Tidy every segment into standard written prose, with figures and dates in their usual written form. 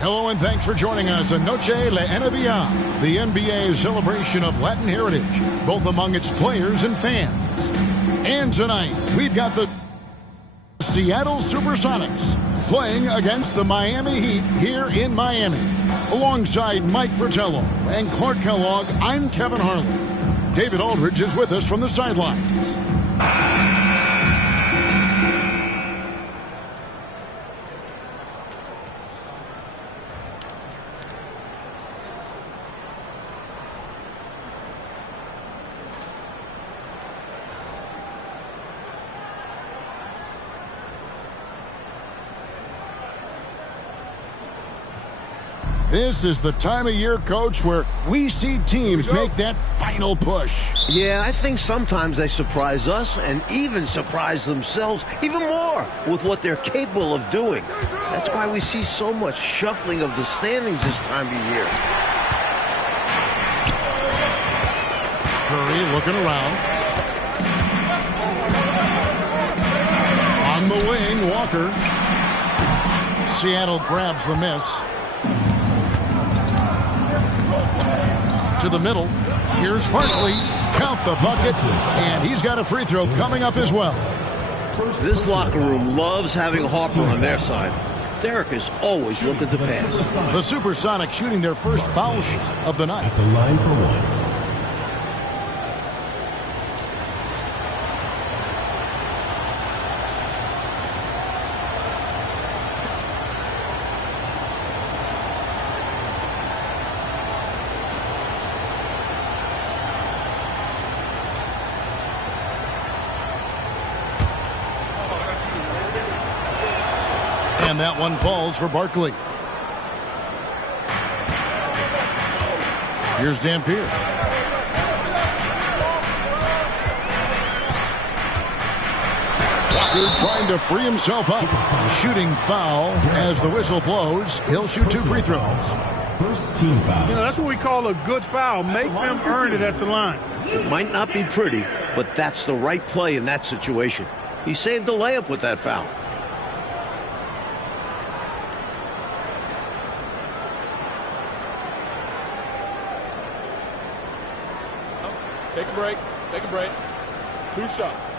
Hello and thanks for joining us on Noche La NBA, the NBA celebration of Latin heritage, both among its players and fans. And tonight, we've got the Seattle Supersonics playing against the Miami Heat here in Miami. Alongside Mike Fratello and Clark Kellogg, I'm Kevin Harlan. David Aldridge is with us from the sidelines. This is the time of year, Coach, where we see teams make that final push. Yeah, I think sometimes they surprise us and even surprise themselves even more with what they're capable of doing. That's why we see so much shuffling of the standings this time of year. Curry looking around. On the wing, Walker. Seattle grabs the miss. To the middle. Here's Barkley. Count the bucket. And he's got a free throw coming up as well. This locker room loves having Harper on their side. Derek is always looking to pass. The Supersonics shooting their first foul shot of the night. At the line for one. And that one falls for Barkley. Here's Dampier. Walker trying to free himself up. Shooting foul as the whistle blows. He'll shoot two free throws. First team foul. You know, that's what we call a good foul. Make them earn it at the line. It might not be pretty, but that's the right play in that situation. He saved the layup with that foul. Take a break. Take a break. 2 shots.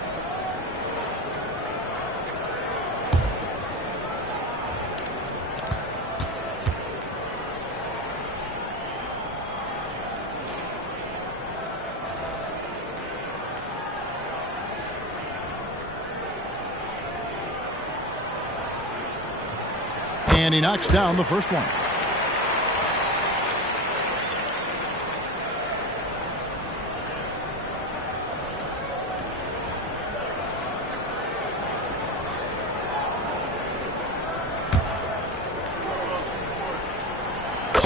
And he knocks down the first one.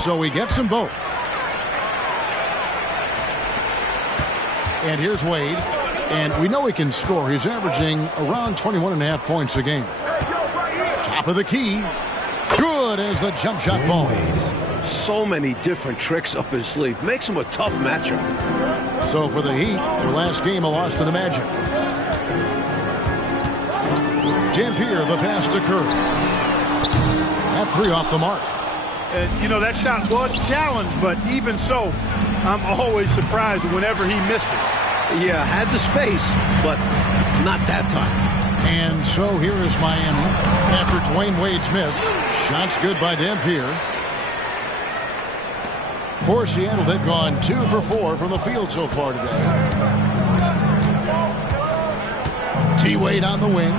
So he gets them both. And here's Wade. And we know he can score. He's averaging around 21.5 points a game. Top of the key. Good as the jump shot falls. So many different tricks up his sleeve. Makes him a tough matchup. So for the Heat, their last game, a loss to the Magic. Dampier, the pass to Curry. That three off the mark. You know, that shot was challenged, but even so, I'm always surprised whenever he misses. Yeah, had the space, but not that time. And so here is Miami. After Dwayne Wade's miss, shots good by Dampier. For Seattle, they've gone 2 for 4 from the field so far today. T-Wade on the wing.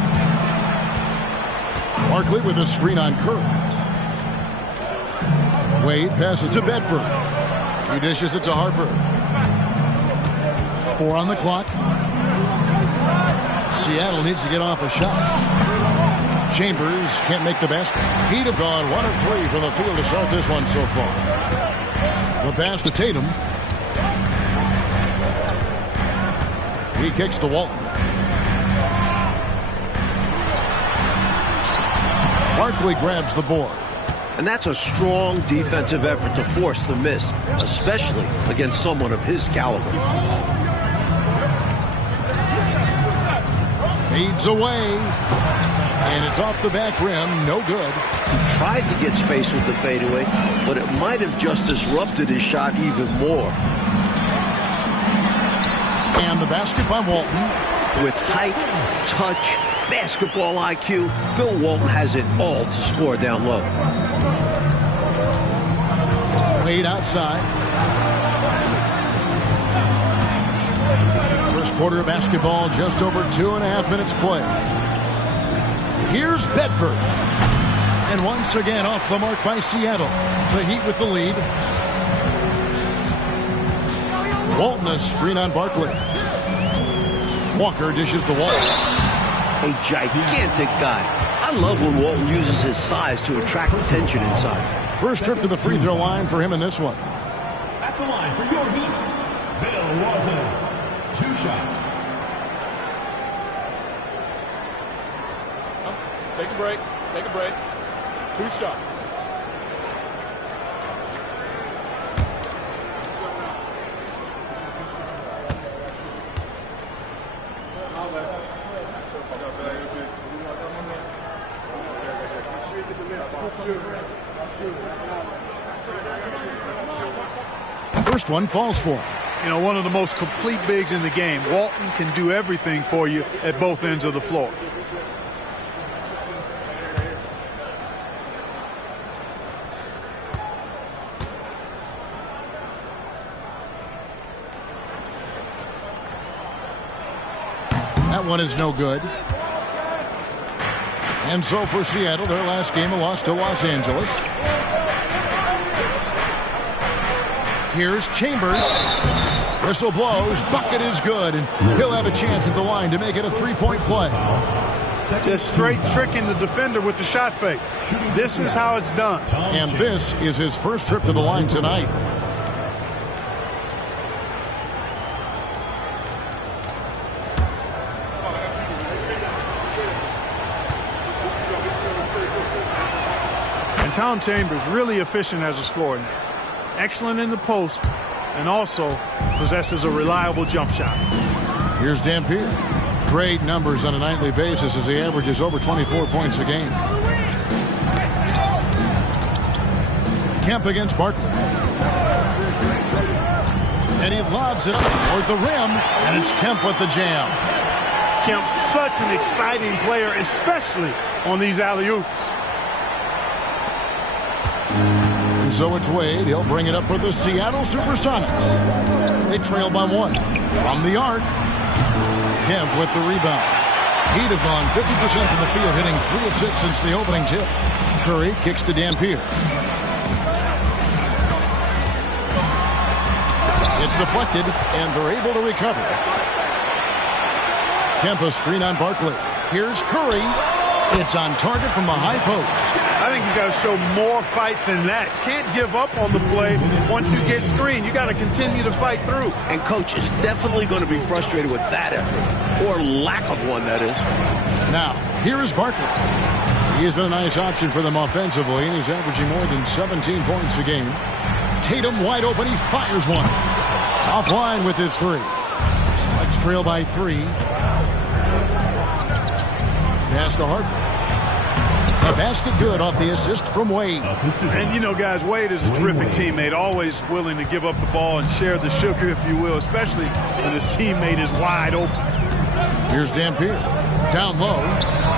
Barkley with a screen on Curry. Wade passes to Bedford. He dishes it to Harper. 4 on the clock. Seattle needs to get off a shot. Chambers can't make the basket. Heat have gone 1 of 3 from the field to start this one so far. The pass to Tatum. He kicks to Walton. Barkley grabs the board. And that's a strong defensive effort to force the miss, especially against someone of his caliber. Fades away. And it's off the back rim, no good. He tried to get space with the fadeaway, but it might have just disrupted his shot even more. And the basket by Walton. With height, touch, basketball IQ, Bill Walton has it all to score down low. Wade outside. First quarter of basketball, just over 2.5 minutes played. Here's Bedford. And once again off the mark by Seattle. The Heat with the lead. Walton a screen on Barkley. Walker dishes to Walton. A gigantic guy. I love when Walton uses his size to attract attention inside. First trip to the free throw line for him in this one. At the line for your Heat, Bill Walton. 2 shots. Take a break. Take a break. 2 shots. First one falls for him. You know, one of the most complete bigs in the game. Walton can do everything for you at both ends of the floor. That one is no good. And so for Seattle, their last game, a loss to Los Angeles. Here's Chambers. Whistle blows. Bucket is good. And he'll have a chance at the line to make it a 3-point play. Just straight tricking the defender with the shot fake. This is how it's done. And this is his first trip to the line tonight. And Tom Chambers really efficient as a scorer. Excellent in the post, and also possesses a reliable jump shot. Here's Dampier. Great numbers on a nightly basis as he averages over 24 points a game. Kemp against Barkley. And he lobs it up toward the rim, and it's Kemp with the jam. Kemp's such an exciting player, especially on these alley-oops. And so it's Wade. He'll bring it up for the Seattle Supersonics. They trail by 1. From the arc, Kemp with the rebound. He'd have gone 50% from the field, hitting 3 of 6 since the opening tip. Curry kicks to Dampier. It's deflected, and they're able to recover. Kemp a screen on Barkley. Here's Curry. It's on target from the high post. I think you got to show more fight than that. Can't give up on the play once you get screened. You got to continue to fight through. And coach is definitely going to be frustrated with that effort, or lack of one, that is. Now, here is Barkley. He has been a nice option for them offensively, and he's averaging more than 17 points a game. Tatum wide open. He fires one. Offline with his 3. Selects trail by 3. Pass to Harper. A basket good off the assist from Wade. And you know, guys, Wade is a terrific teammate, always willing to give up the ball and share the sugar, if you will, especially when his teammate is wide open. Here's Dampier. Down low.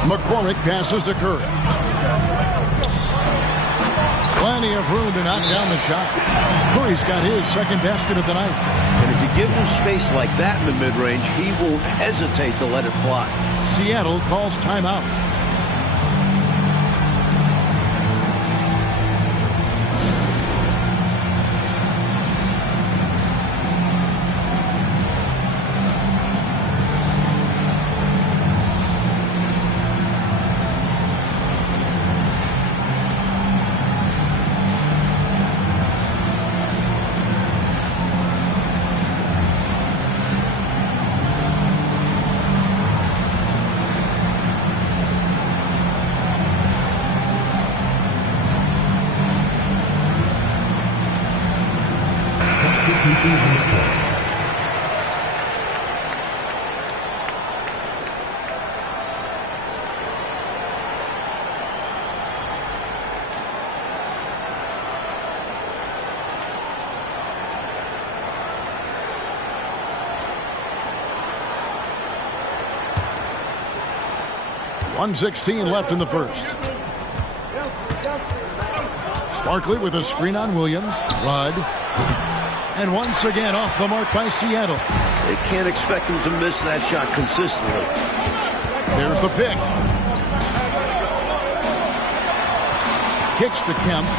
McCormick passes to Curry. Plenty of room to knock down the shot. Curry's got his second basket of the night. And if you give him space like that in the mid-range, he won't hesitate to let it fly. Seattle calls timeout. 1:16 left in the first. Barkley with a screen on Williams. Rudd. And once again off the mark by Seattle. They can't expect him to miss that shot consistently. There's the pick. Kicks to Kemp.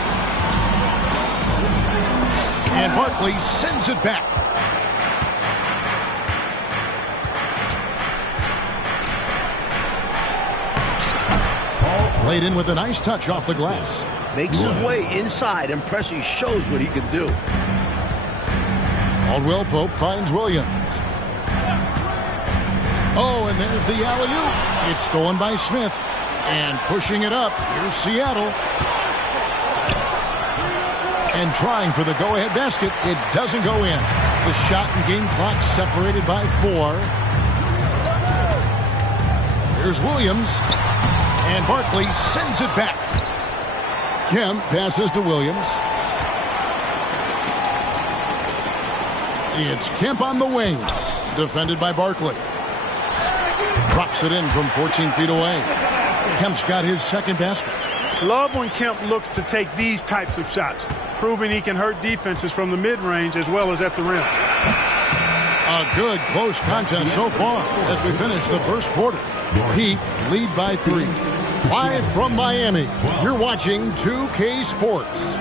And Barkley sends it back. Laid in with a nice touch off the glass. Makes his way inside and pressing shows what he can do. Caldwell Pope finds Williams. Oh, and there's the alley-oop. It's stolen by Smith. And pushing it up, here's Seattle. And trying for the go-ahead basket. It doesn't go in. The shot and game clock separated by 4. Here's Williams. And Barkley sends it back. Kemp passes to Williams. It's Kemp on the wing. Defended by Barkley. Drops it in from 14 feet away. Kemp's got his second basket. Love when Kemp looks to take these types of shots, proving he can hurt defenses from the mid-range as well as at the rim. A good close contest so far as we finish the first quarter. Heat lead by 3. Live from Miami, you're watching 2K Sports.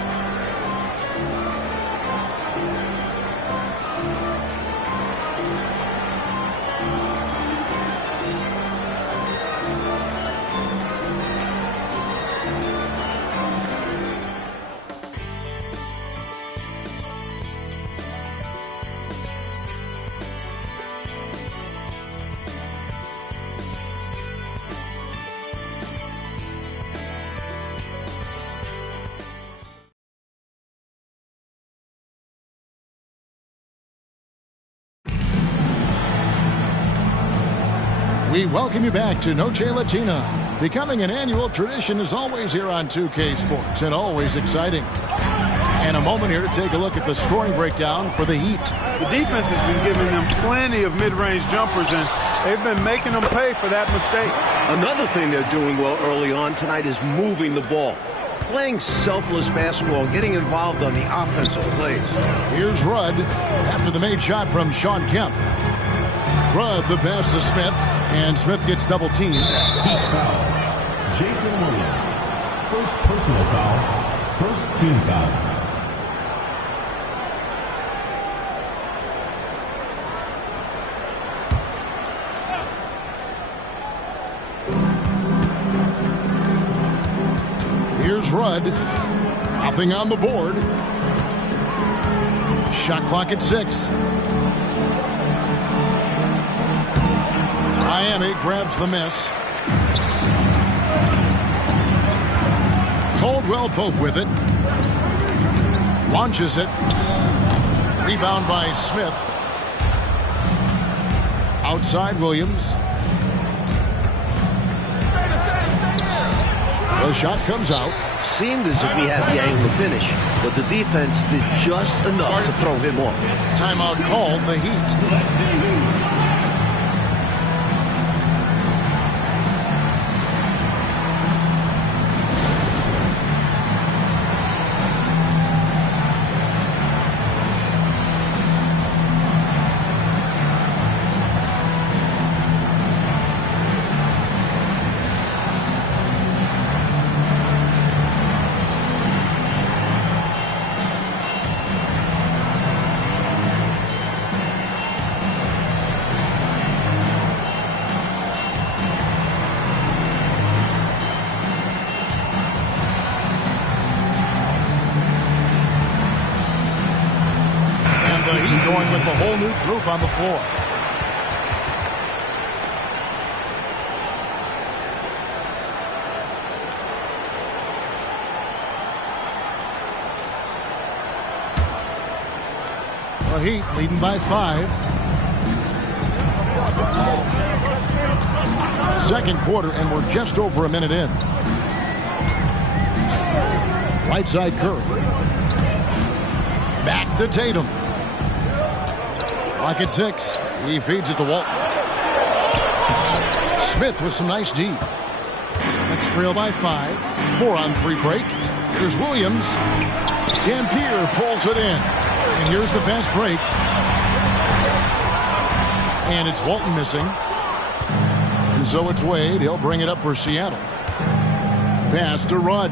We welcome you back to Noche Latina. Becoming an annual tradition is always here on 2K Sports and always exciting. And a moment here to take a look at the scoring breakdown for the Heat. The defense has been giving them plenty of mid-range jumpers, and they've been making them pay for that mistake. Another thing they're doing well early on tonight is moving the ball. Playing selfless basketball and getting involved on the offensive plays. Here's Rudd after the made shot from Sean Kemp. Rudd the pass to Smith, and Smith gets double teamed. Heat foul. Jason Williams. First personal foul. First team foul. Here's Rudd. Nothing on the board. Shot clock at 6. Miami grabs the miss. Caldwell Pope with it. Launches it. Rebound by Smith. Outside Williams. The shot comes out. Seemed as if he had the angle to finish, but the defense did just enough to throw him off. Timeout called the Heat. The Heat going with the whole new group on the floor. The Heat leading by 5. Second quarter, and we're just over a minute in. Right side Curry. Back to Tatum. Clock at 6. He feeds it to Walton. Smith with some nice D. Next trail by 5. 4-on-3 break. Here's Williams. Dampier pulls it in. And here's the fast break. And it's Walton missing. And so it's Wade. He'll bring it up for Seattle. Pass to Rudd.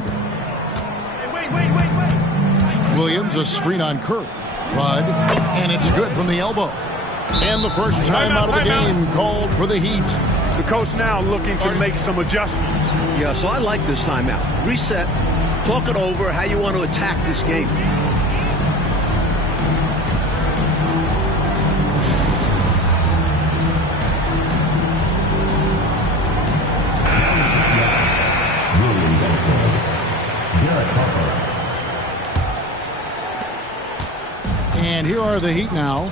Wait. Williams, a screen on Curry. Rudd, and it's good from the elbow. And the first time out of the game called for the Heat. The coach now looking to make some adjustments. Yeah, so I like this timeout. Reset, talk it over, how you want to attack this game. And here are the Heat now.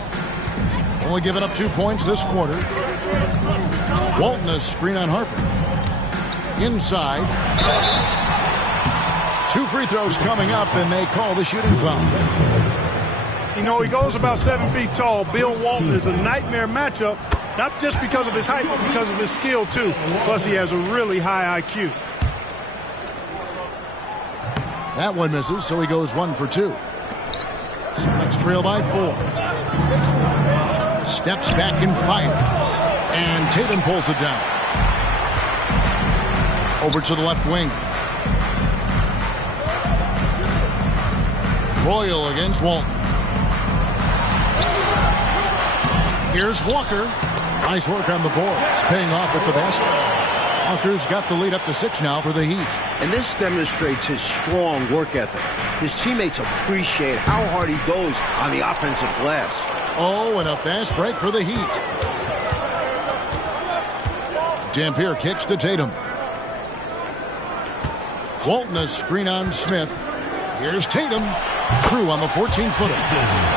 Only giving up 2 points this quarter. Walton, a screen on Harper. Inside. 2 free throws coming up, and they call the shooting foul. You know, he goes about 7 feet tall. Bill Walton is a nightmare matchup, not just because of his height, but because of his skill, too. Plus, he has a really high IQ. That one misses, so he goes 1 for 2. So next trail by 4. Steps back and fires. And Tatum pulls it down. Over to the left wing. Royal against Walton. Here's Walker. Nice work on the boards. Paying off with the basket. Walker's got the lead up to 6 now for the Heat. And this demonstrates his strong work ethic. His teammates appreciate how hard he goes on the offensive glass. Oh, and a fast break for the Heat. Dampier kicks to Tatum. Walton, a screen on Smith. Here's Tatum. True on the 14-footer.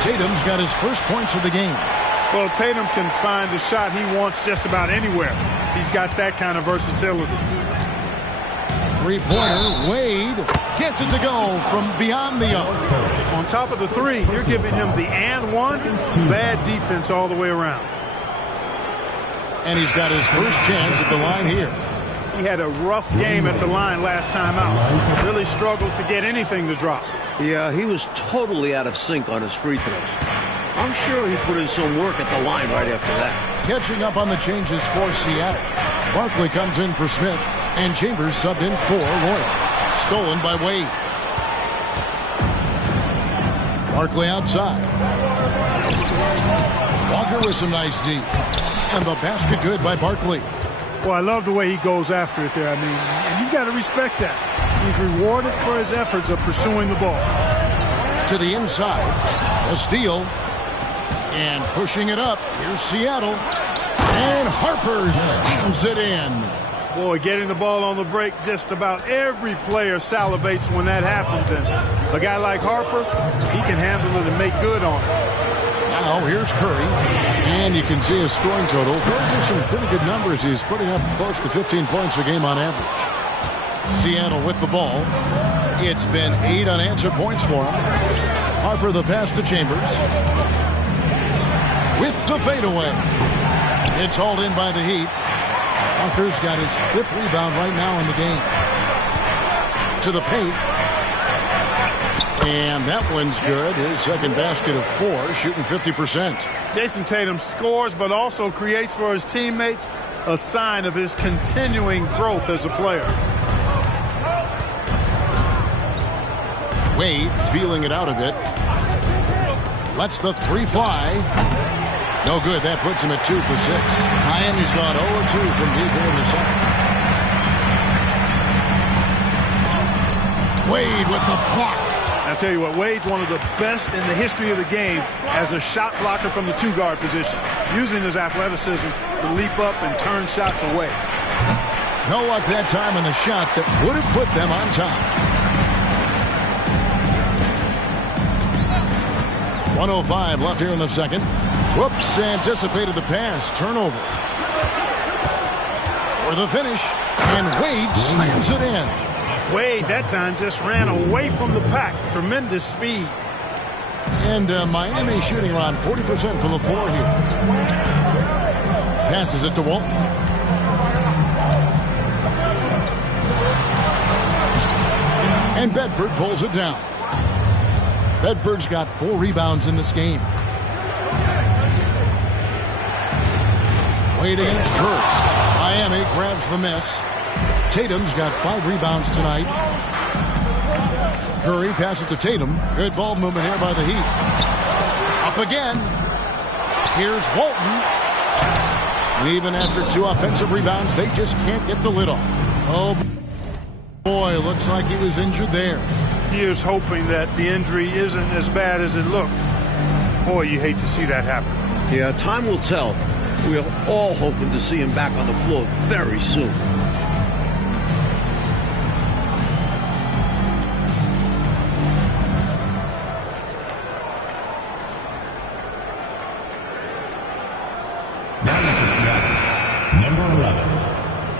Tatum's got his first points of the game. Well, Tatum can find the shot he wants just about anywhere. He's got that kind of versatility. Three-pointer. Wade gets it to go from beyond the arc. On top of the 3, you're giving him the and 1. Bad defense all the way around. And he's got his first chance at the line here. He had a rough game at the line last time out. Really struggled to get anything to drop. Yeah, he was totally out of sync on his free throws. I'm sure he put in some work at the line right after that. Catching up on the changes for Seattle. Barkley comes in for Smith, and Chambers subbed in for Royal. Stolen by Wade. Barkley outside. Walker with some nice D. And the basket good by Barkley. Well, I love the way he goes after it there. I mean, and you've got to respect that. He's rewarded for his efforts of pursuing the ball. To the inside. A steal. And pushing it up. Here's Seattle. And Harper slams it in. Boy, getting the ball on the break, just about every player salivates when that happens. And a guy like Harper, he can handle it and make good on it. Now here's Curry. And you can see his scoring totals. Those are some pretty good numbers. He's putting up close to 15 points a game on average. Seattle with the ball. It's been 8 unanswered points for him. Harper the pass to Chambers. With the fadeaway. It's hauled in by the Heat. Walker's got his 5th rebound right now in the game. To the paint. And that one's good. His second basket of 4, shooting 50%. Jason Tatum scores, but also creates for his teammates a sign of his continuing growth as a player. Wade feeling it out a bit. Lets the 3 fly. No good. That puts him at 2 for 6. Miami's gone 0-2 from deep here in the second. Wade with the block. I'll tell you what, Wade's one of the best in the history of the game as a shot blocker from the 2-guard position, using his athleticism to leap up and turn shots away. No luck that time on the shot that would have put them on top. 1:05 left here in the second. Whoops, anticipated the pass. Turnover. For the finish, and Wade slams it in. Wade, that time, just ran away from the pack. Tremendous speed. And Miami shooting around 40% from the floor here. Passes it to Walton. And Bedford pulls it down. Bedford's got 4 rebounds in this game. Wade against Curry. Miami grabs the miss. Tatum's got 5 rebounds tonight. Curry passes to Tatum. Good ball movement here by the Heat. Up again. Here's Walton. And even after 2 offensive rebounds, they just can't get the lid off. Oh, boy, looks like he was injured there. He is hoping that the injury isn't as bad as it looked. Boy, you hate to see that happen. Yeah, time will tell. We are all hoping to see him back on the floor very soon. Now to snap. Number 11,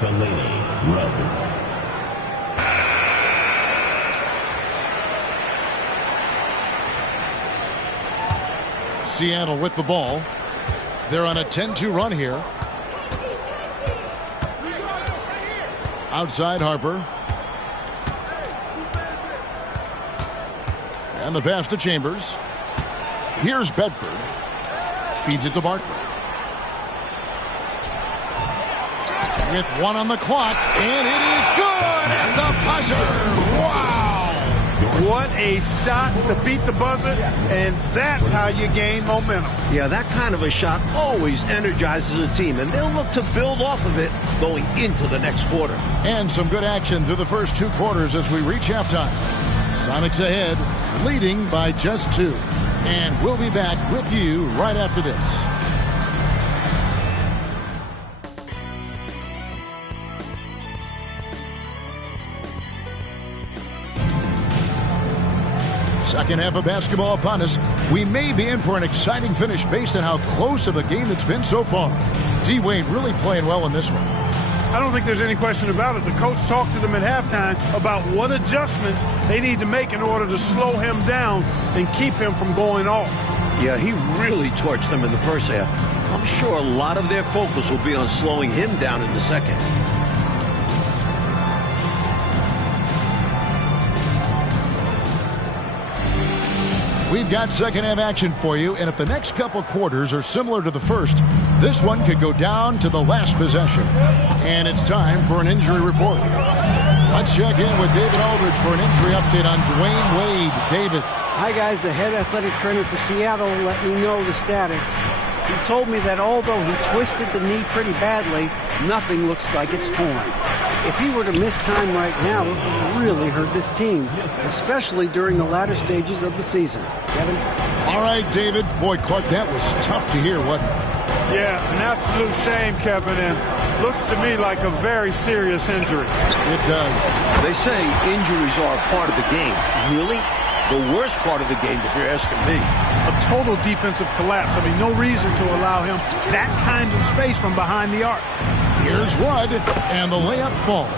Delaney Rowe. Seattle with the ball. They're on a 10-2 run here. Outside Harper. And the pass to Chambers. Here's Bedford. Feeds it to Barkley. With 1 on the clock, and it is good at the buzzer. Wow! What a shot to beat the buzzer, and that's how you gain momentum. Yeah, that kind of a shot always energizes a team, and they'll look to build off of it going into the next quarter. And some good action through the first 2 quarters as we reach halftime. Sonics ahead, leading by just 2. And we'll be back with you right after this. Second half of basketball upon us. We may be in for an exciting finish based on how close of a game it's been so far. D-Wade really playing well in this one. I don't think there's any question about it. The coach talked to them at halftime about what adjustments they need to make in order to slow him down and keep him from going off. Yeah, he really torched them in the first half. I'm sure a lot of their focus will be on slowing him down in the second. We've got second half action for you, and if the next couple quarters are similar to the first, this one could go down to the last possession. And it's time for an injury report. Let's check in with David Aldridge for an injury update on Dwayne Wade. David. Hi, guys. The head athletic trainer for Seattle let me know the status. He told me that although he twisted the knee pretty badly, nothing looks like it's torn. If he were to miss time right now, it would really hurt this team, especially during the latter stages of the season. Kevin? All right, David. Boy, Clark, that was tough to hear, wasn't it? Yeah, an absolute shame, Kevin, and looks to me like a very serious injury. It does. They say injuries are a part of the game. Really? The worst part of the game, if you're asking me. A total defensive collapse. I mean, no reason to allow him that kind of space from behind the arc. Here's Rudd, and the layup falls.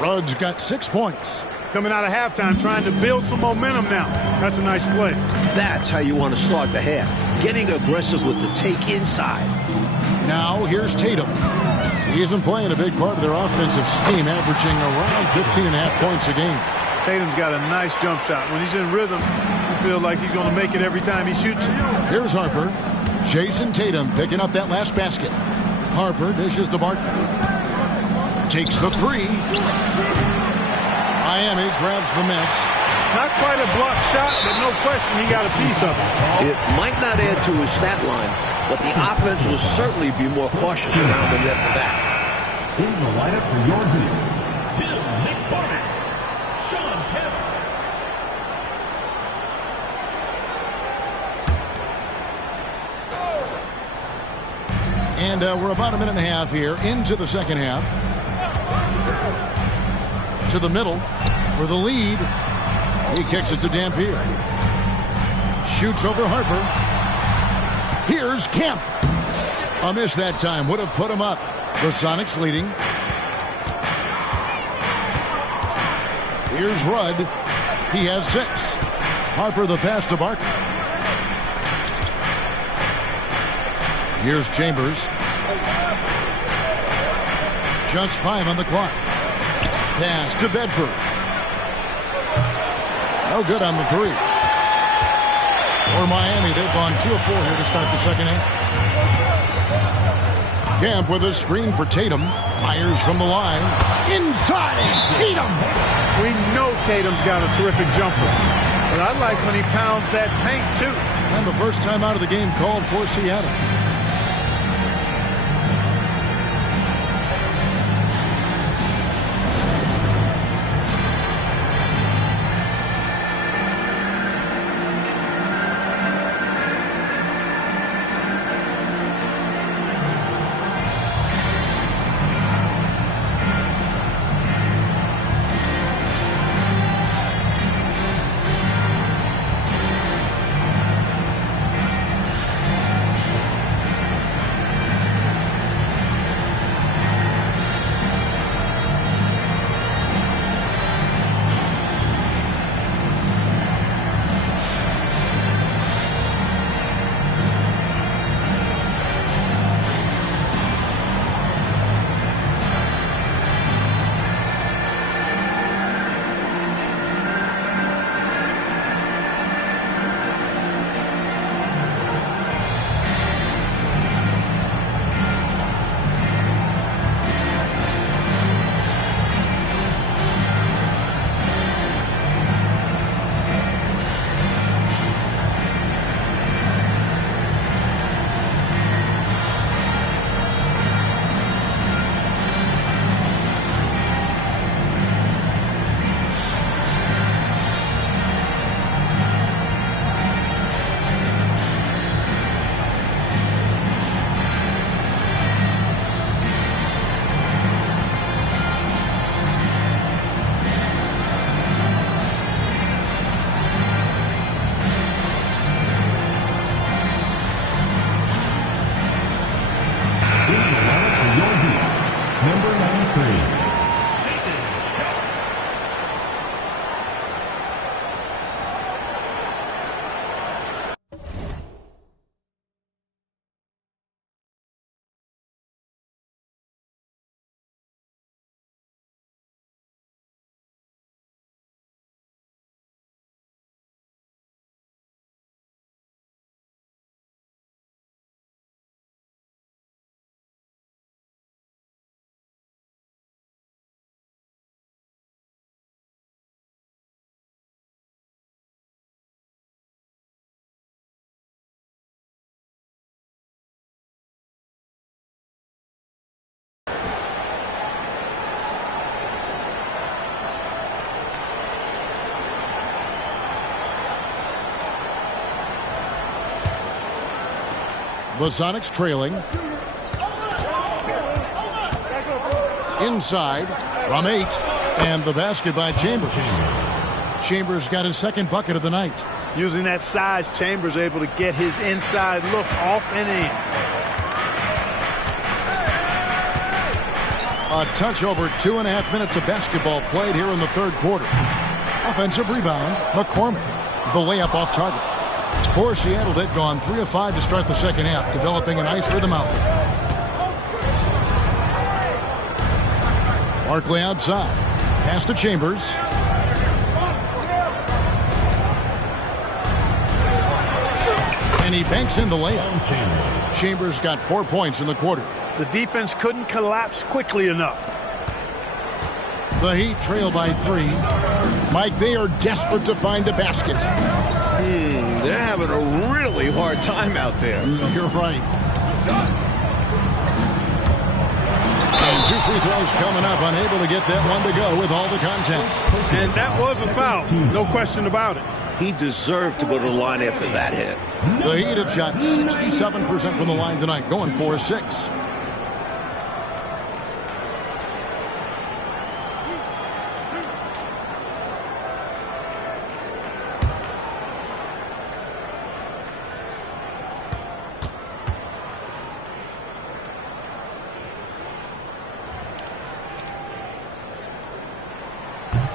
Rudd's got 6 points. Coming out of halftime, trying to build some momentum now. That's a nice play. That's how you want to start the half. Getting aggressive with the take inside. Now, here's Tatum. He's been playing a big part of their offensive scheme, averaging around 15.5 points a game. Tatum's got a nice jump shot. When he's in rhythm, you feel like he's going to make it every time he shoots it. Here's Harper. Jason Tatum picking up that last basket. Harper dishes to Barkley. Takes the 3. Miami grabs the miss. Not quite a block shot, but no question he got a piece of it. It might not add to his stat line, but the offense will certainly be more cautious around him after that. In the lineup for your Heat, Tim McCormick, Sean Kemp. And we're about a minute and a half here into the second half. To the middle for the lead. He kicks it to Dampier. Shoots over Harper. Here's Kemp. A miss that time. Would have put him up. The Sonics leading. Here's Rudd. He has 6. Harper the pass to Barkley. Here's Chambers. Just 5 on the clock. Pass to Bedford. No good on the three. For Miami, they've gone 2 of 4 here to start the second half. Camp with a screen for Tatum. Fires from the line. Inside, Tatum! We know Tatum's got a terrific jumper. But I like when he pounds that paint, too. And the first time out of the game called for Seattle. The Sonics trailing. Inside from 8. And the basket by Chambers. Chambers got his second bucket of the night. Using that size, Chambers able to get his inside look off and in. A touch over 2.5 minutes of basketball played here in the third quarter. Offensive rebound, McCormick. The layup off target. For Seattle, they've gone 3 of 5 to start the second half, developing a nice rhythm out there. Barkley outside. Pass to Chambers. And he banks in the layup. Chambers got 4 points in the quarter. The defense couldn't collapse quickly enough. The Heat trail by 3. Mike, they are desperate to find a basket. They're having a really hard time out there. You're right. And 2 free throws coming up, unable to get that one to go with all the contact. And that was a foul, no question about it. He deserved to go to the line after that hit. The Heat have shot 67% from the line tonight, going 4-6.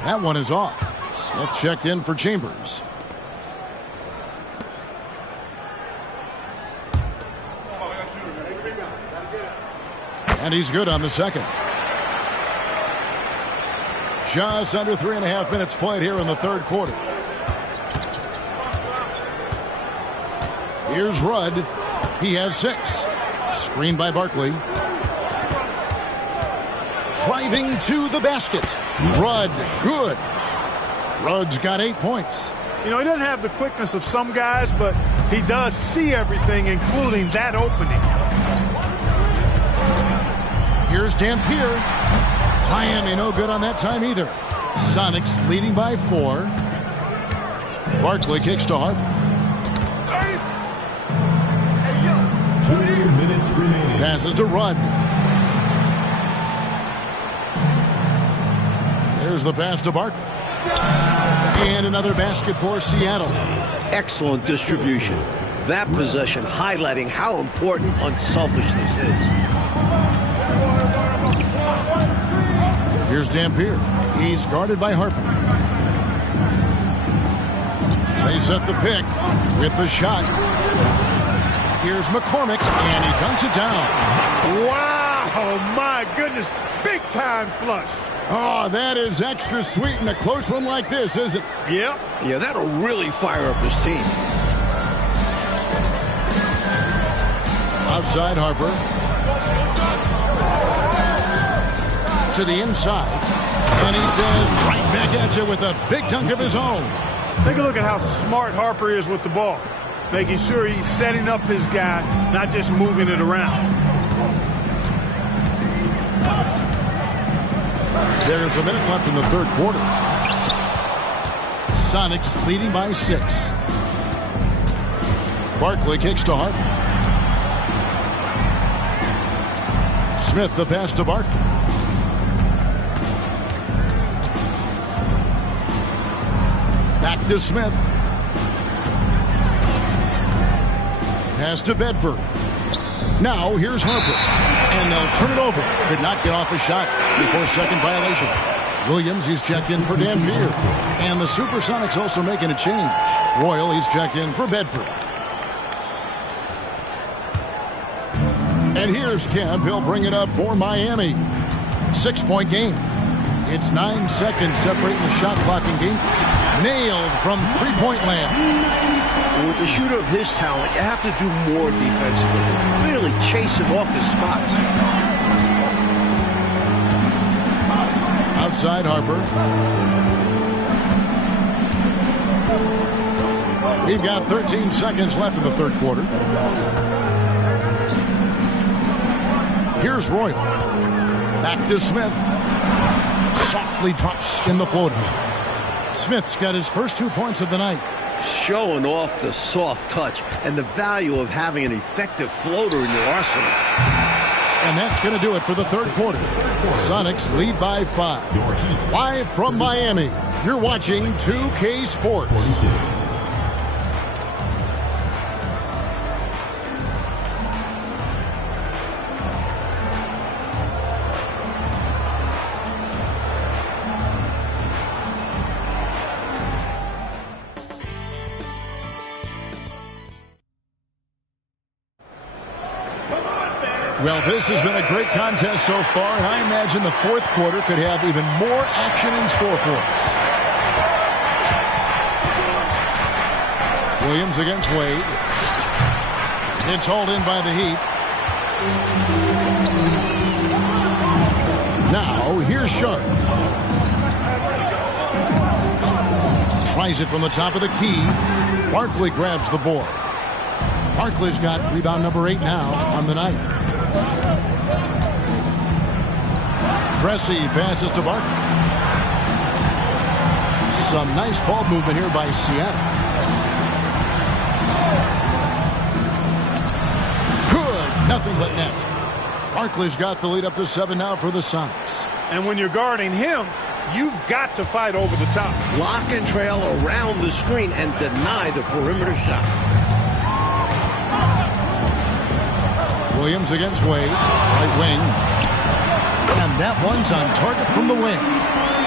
That one is off. Smith checked in for Chambers. And he's good on the second. Just under 3.5 minutes played here in the third quarter. Here's Rudd. He has 6. Screened by Barkley. Driving to the basket. Rudd, good. Rudd's got 8 points. You know, he doesn't have the quickness of some guys, but he does see everything, including that opening. Here's Dampier. Miami no good on that time either. Sonics leading by 4. Barkley kicks to Harper. 2 minutes remaining. Passes to Rudd. There's the pass to Barkley. And another basket for Seattle. Excellent distribution. That possession highlighting how important unselfishness is. Here's Dampier. He's guarded by Harper. They set the pick with the shot. Here's McCormick, and he dunks it down. Wow, my goodness. Big time flush. Oh, that is extra sweet in a close one like this, isn't it? Yep. Yeah, that'll really fire up his team. Outside Harper. To the inside. And he says right back at you with a big dunk of his own. Take a look at how smart Harper is with the ball. Making sure he's setting up his guy, not just moving it around. There's a minute left in the third quarter. Sonics leading by 6. Barkley kicks to Harper. Smith the pass to Barkley. Back to Smith. Pass to Bedford. Now here's Harper. And they'll turn it over. Could not get off a shot before second violation. Williams, he's checked in for Dampier. And the Supersonics also making a change. Royal, he's checked in for Bedford. And here's Kemp. He'll bring it up for Miami. 6-point game. It's 9 seconds separating the shot clock and game. Nailed from three-point land. With a shooter of his talent, you have to do more defensively. Really chase him off his spots. Outside Harper. We've got 13 seconds left in the third quarter. Here's Royal. Back to Smith. Softly drops in the floater. Smith's got his first 2 points of the night. Showing off the soft touch and the value of having an effective floater in your arsenal. And that's going to do it for the third quarter. Sonics lead by 5. Live from Miami, you're watching 2K Sports. 42. Well, this has been a great contest so far, and I imagine the fourth quarter could have even more action in store for us. Williams against Wade. It's hauled in by the Heat. Now, here's Sharp. Tries it from the top of the key. Barkley grabs the board. Barkley's got rebound number 8 now on the night. Cressy passes to Barkley. Some nice ball movement here by Seattle. Good. Nothing but net. Barkley's got the lead up to 7 now for the Sonics. And when you're guarding him, you've got to fight over the top. Lock and trail around the screen and deny the perimeter shot. Williams against Wade. Right wing. And that one's on target from the wing.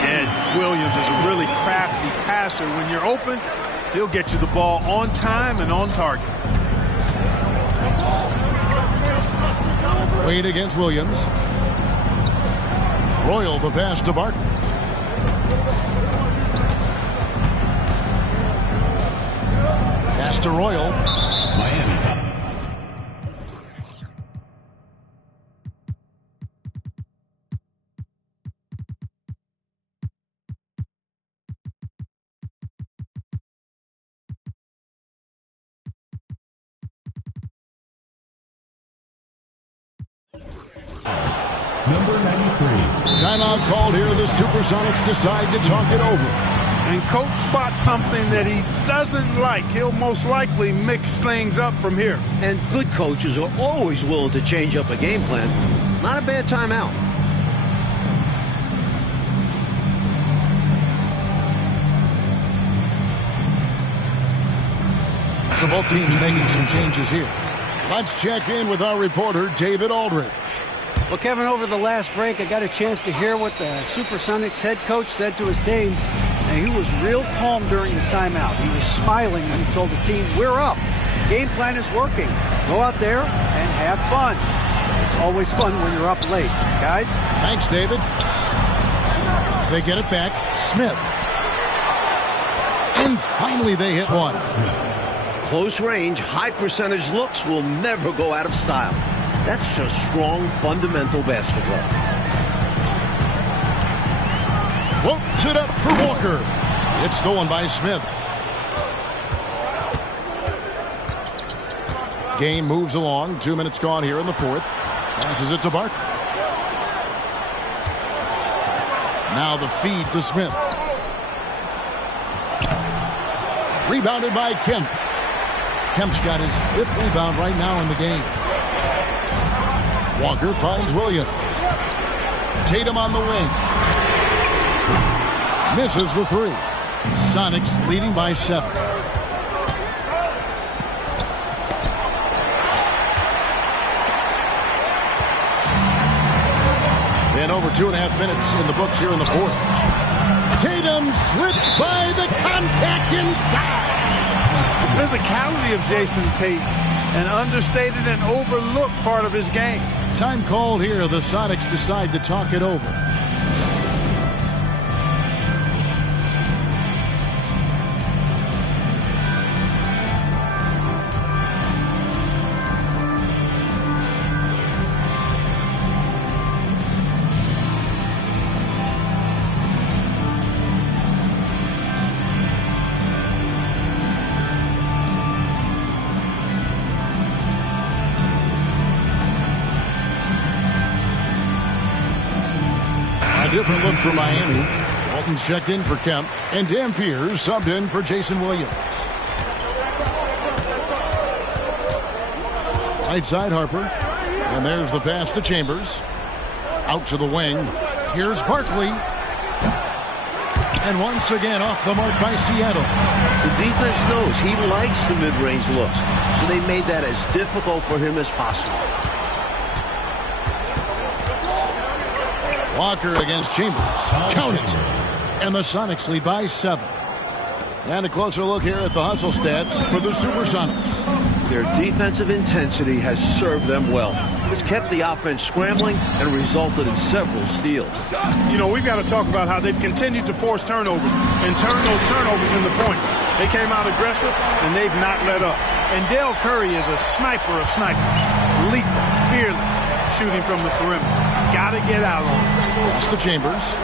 And Williams is a really crafty passer. When you're open, he'll get you the ball on time and on target. Wade against Williams. Royal the pass to Barkley. Pass to Royal. Miami foul. Number 93. Timeout called here. The Supersonics decide to talk it over. And coach spots something that he doesn't like. He'll most likely mix things up from here. And good coaches are always willing to change up a game plan. Not a bad timeout. So both teams making some changes here. Let's check in with our reporter, David Aldridge. Well, Kevin, over the last break, I got a chance to hear what the Supersonics head coach said to his team. And he was real calm during the timeout. He was smiling when he told the team, we're up. Game plan is working. Go out there and have fun. It's always fun when you're up late. Guys? Thanks, David. They get it back. Smith. And finally they hit one. Close range, high percentage looks will never go out of style. That's just strong, fundamental basketball. Whoops it up for Walker. It's stolen by Smith. Game moves along. 2 minutes gone here in the fourth. Passes it to Barkley. Now the feed to Smith. Rebounded by Kemp. Kemp's got his 5th rebound right now in the game. Walker finds Williams. Tatum on the wing. Misses the three. Sonics leading by 7. And over 2.5 minutes in the books here in the fourth. Tatum slipped by the contact inside. The physicality of Jason Tate, an understated and overlooked part of his game. Time called here. The Sonics decide to talk it over. Different look for Miami. Walton's checked in for Kemp, and Dampier subbed in for Jason Williams. Right side Harper, and there's the pass to Chambers. Out to the wing. Here's Barkley. And once again off the mark by Seattle. The defense knows he likes the mid-range looks, so they made that as difficult for him as possible. Walker against Chambers. Count it. And the Sonics lead by 7. And a closer look here at the hustle stats for the Supersonics. Their defensive intensity has served them well. It's kept the offense scrambling and resulted in several steals. You know, we've got to talk about how they've continued to force turnovers and turn those turnovers into points. They came out aggressive, and they've not let up. And Dale Curry is a sniper of snipers. Lethal, fearless, shooting from the perimeter. Got to get out on him. Pass to Chambers.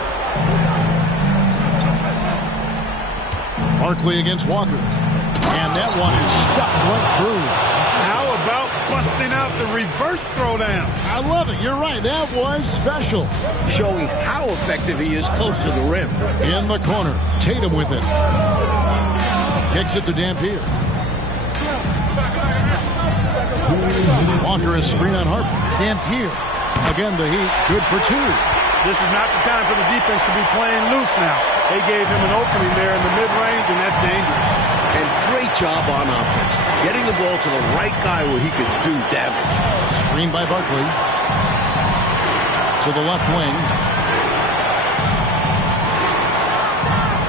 Barkley against Walker. And that one is stuffed right through. How about busting out the reverse throwdown? I love it. You're right. That was special. Showing how effective he is close to the rim. In the corner. Tatum with it. Kicks it to Dampier. Walker is screen on Harper. Dampier. Again, the Heat. Good for 2. This is not the time for the defense to be playing loose now. They gave him an opening there in the mid-range, and that's dangerous. And great job on offense. Getting the ball to the right guy where he could do damage. Screen by Barkley. To the left wing.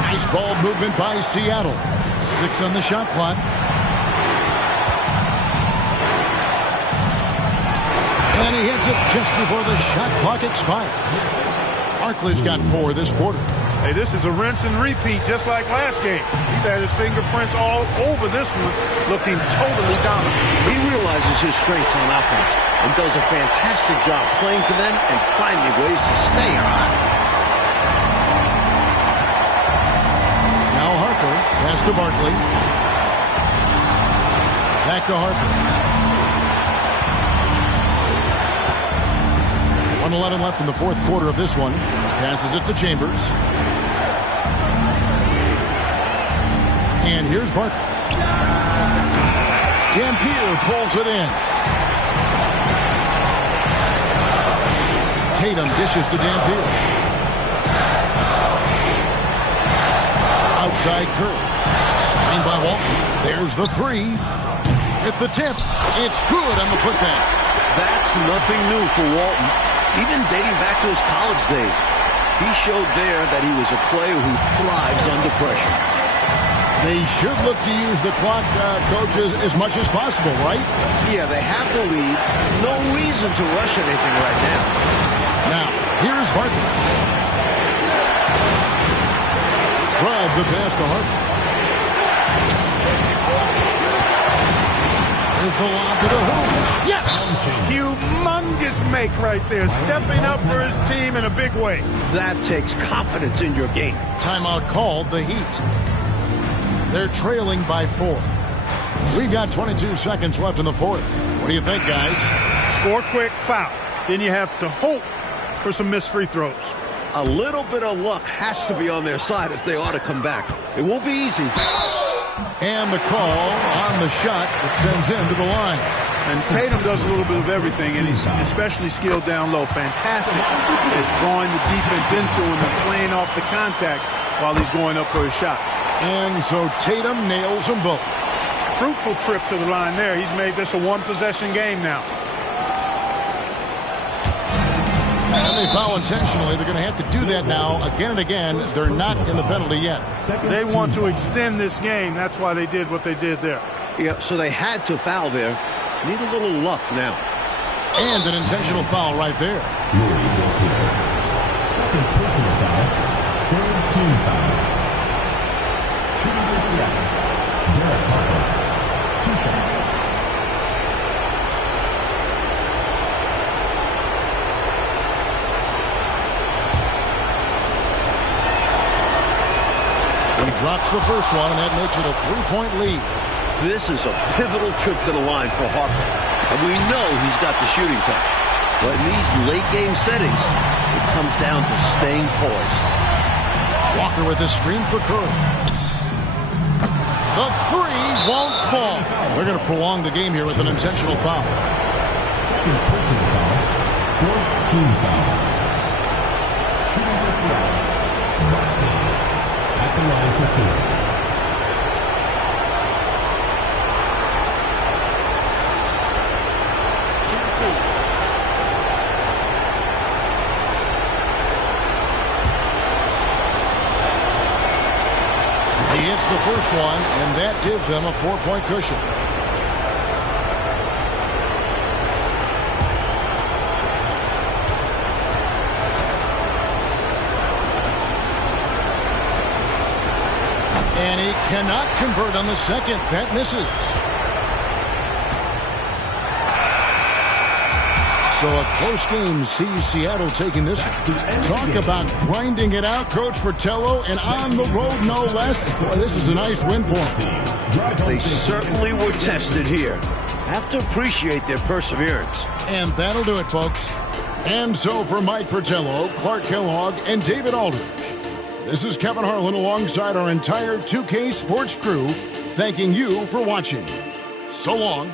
Nice ball movement by Seattle. 6 on the shot clock. And he hits it just before the shot clock expires. Barkley's got 4 this quarter. Hey, this is a rinse and repeat just like last game. He's had his fingerprints all over this one, looking totally dominant. He realizes his strengths on offense and does a fantastic job playing to them and finding ways to stay hot. Now Harper, pass to Barkley. Back to Harper. 1:11 left in the fourth quarter of this one. Passes it to Chambers. And here's Barkley. Dampier pulls it in. Tatum dishes to Dampier. Outside Curry. Screen by Walton. There's the three. At the tip. It's good on the putback. That's nothing new for Walton, even dating back to his college days. He showed there that he was a player who thrives under pressure. They should look to use the clock, coaches, as much as possible, right? Yeah, they have the lead. No reason to rush anything right now. Now, here's Barkley. Drive the pass to Harper. There's the lob to the hoop. Yes! Humongous make right there, stepping up for his team in a big way. That takes confidence in your game. Timeout called, the Heat. They're trailing by 4. We've got 22 seconds left in the fourth. What do you think, guys? Score quick, foul. Then you have to hope for some missed free throws. A little bit of luck has to be on their side if they ought to come back. It won't be easy. And the call on the shot that sends him to the line. And Tatum does a little bit of everything, and he's especially skilled down low. Fantastic at drawing the defense into him and playing off the contact while he's going up for his shot. And so Tatum nails them both. Fruitful trip to the line there. He's made this a one-possession game now. And they foul intentionally. They're going to have to do that now again and again. They're not in the penalty yet. They want to extend this game. That's why they did what they did there. Yeah, so they had to foul there. Need a little luck now. And an intentional foul right there. Second personal foul. Third team foul. Shooting for Seattle. Derek Harper. 2 shots. He drops the first one, and that makes it a 3-point lead. This is a pivotal trip to the line for Harper. And we know he's got the shooting touch. But in these late-game settings, it comes down to staying poised. Walker with a screen for Curry. The three won't fall. They're going to prolong the game here with an intentional foul. Second personal foul. Fourth team foul. Shooting for Seattle. Barkley. At the line for 2. He hits the first one, and that gives them a 4-point cushion. And he cannot convert on the second. That misses. So a close game sees Seattle taking this one. Talk about grinding it out, Coach Fratello, and on the road, no less. Boy, this is a nice win for them. They certainly were tested here. Have to appreciate their perseverance. And that'll do it, folks. And so for Mike Fratello, Clark Kellogg, and David Aldridge, this is Kevin Harlan alongside our entire 2K Sports crew, thanking you for watching. So long.